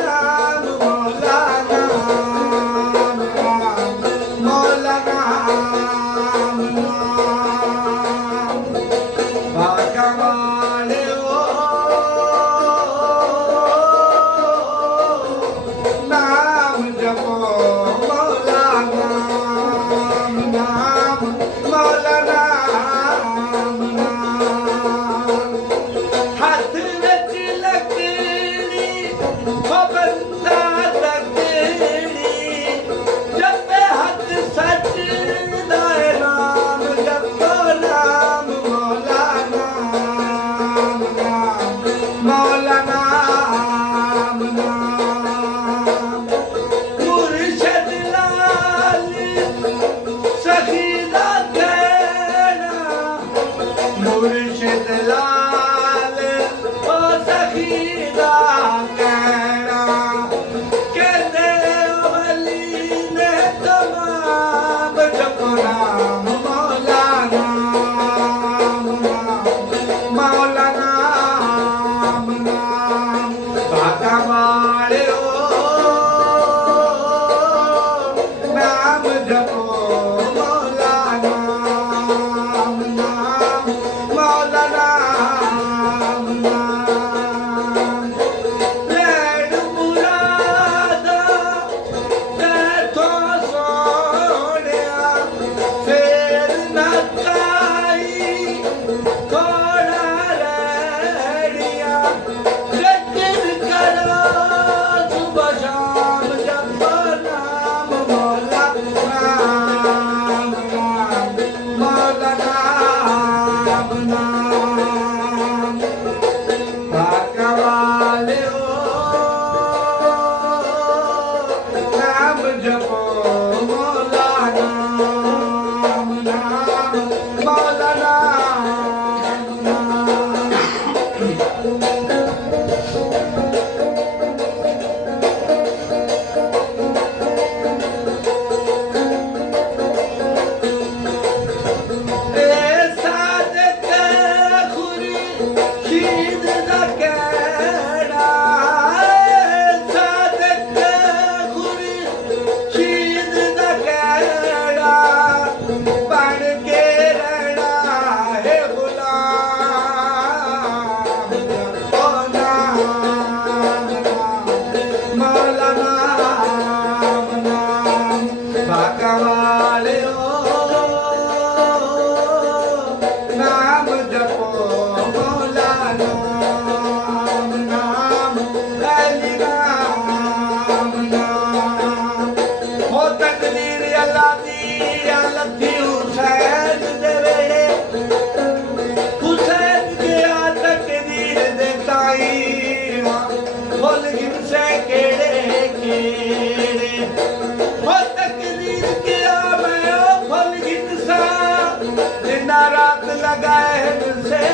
नाम मौला नाम मौला नाम भागवाले ओ नाम जपो मौला नाम मौला नाम हाथ विच लकड़ी ओ बंदा तकड़ी जपे हक सच दा नाम जपो नाम मौला नाम मौला नाम मुर्शद लाल सखी दा कहना मुर्शद लाल ओ सखी दा कहना कहते वली ने तमाम जपो नाम मौला नाम मौला नाम भागा वाले ओ नाम जपो मौला नाम मौला नाम लैण मुरादा तैथों सोहणिया फेर ना काई थोड़ा रैणिया जिक्र करो सुबह शाम जपो नाम मौला नाम मौला नाम भागवाले ओ नाम जपो मौला नाम मौला नाम सादक खुर्शीद दा कहना सादक खुर्शीद दा कहना बन के रहना है गुलाम जपो नाम मौला नाम भागवाले ओ नाम जपो मौला नाम अली नाम हो तकदीर अल्लाह दी लथी हुसैन दे वेले हुसैन गया तकदीर दे ताई फुल गिनसे केड़े केड़े हो तकदीर गया मैं ओ फुल गिनसा दिना रात लगाए से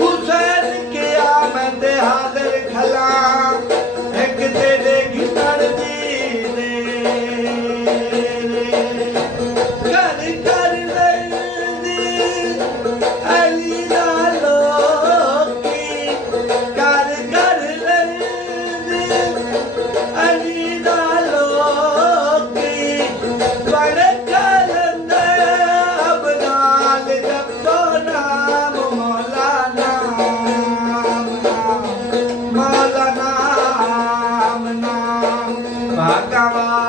हुसैन के आमद हाजिर खला एक तेरे गिनर दी दे कर कर लंदी अली दा लोकी कर कर लंदी अली दा लोकी बड़े भागवा